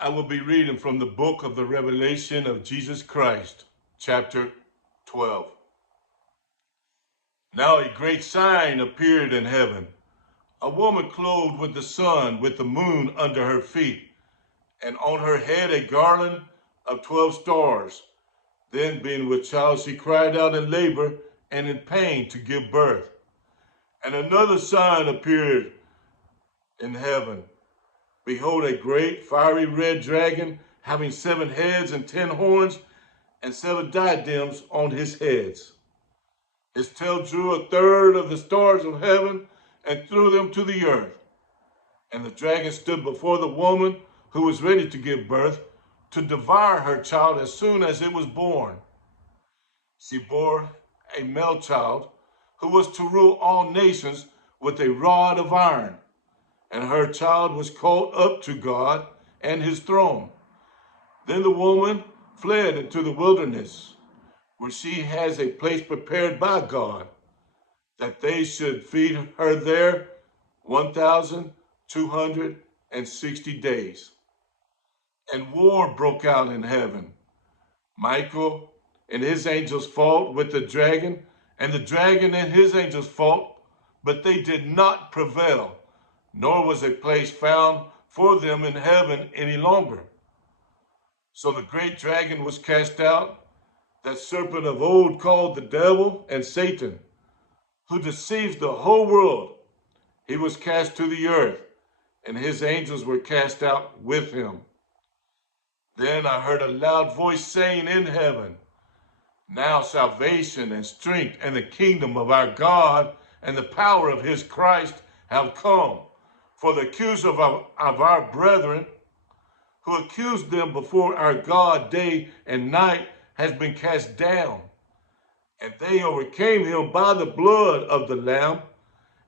I will be reading from the book of the Revelation of Jesus Christ, chapter 12. Now a great sign appeared in heaven, a woman clothed with the sun, with the moon under her feet, and on her head a garland of 12 stars. Then, being with child, she cried out in labor and in pain to give birth. And another sign appeared in heaven. Behold, a great fiery red dragon, having 7 heads and 10 horns, and 7 diadems on his heads. His tail drew a third of the stars of heaven and threw them to the earth. And the dragon stood before the woman who was ready to give birth, to devour her child as soon as it was born. She bore a male child who was to rule all nations with a rod of iron. And her child was caught up to God and his throne. Then the woman fled into the wilderness, where she has a place prepared by God, that they should feed her there 1,260 days. And war broke out in heaven. Michael and his angels fought with the dragon, and the dragon and his angels fought, but they did not prevail, nor was a place found for them in heaven any longer. So the great dragon was cast out, that serpent of old called the devil and Satan, who deceives the whole world. He was cast to the earth, and his angels were cast out with him. Then I heard a loud voice saying in heaven, now salvation and strength and the kingdom of our God and the power of his Christ have come. For the accuser of our brethren, who accused them before our God day and night, has been cast down. And they overcame him by the blood of the Lamb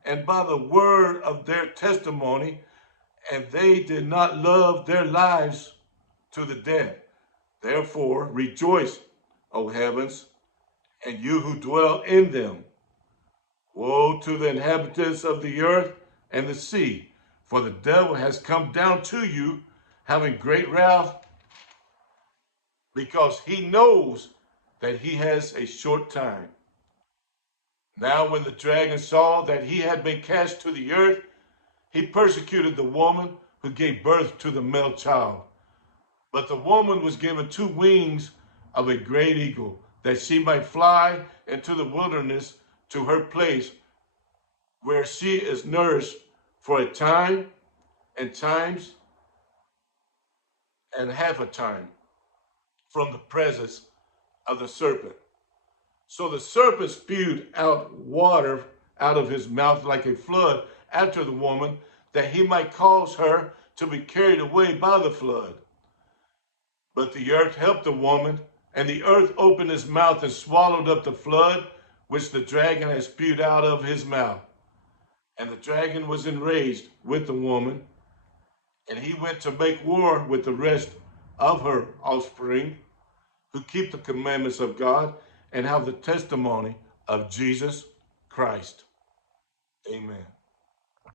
and by the word of their testimony, and they did not love their lives to the death. Therefore rejoice, O heavens, and you who dwell in them. Woe to the inhabitants of the earth and the sea, for the devil has come down to you, having great wrath, because he knows that he has a short time. Now when the dragon saw that he had been cast to the earth, he persecuted the woman who gave birth to the male child. But the woman was given 2 wings of a great eagle, that she might fly into the wilderness to her place, where she is nourished for a time and times and half a time from the presence of the serpent. So the serpent spewed out water out of his mouth like a flood after the woman, that he might cause her to be carried away by the flood. But the earth helped the woman, and the earth opened his mouth and swallowed up the flood which the dragon had spewed out of his mouth. And the dragon was enraged with the woman, and he went to make war with the rest of her offspring, who keep the commandments of God and have the testimony of Jesus Christ. Amen.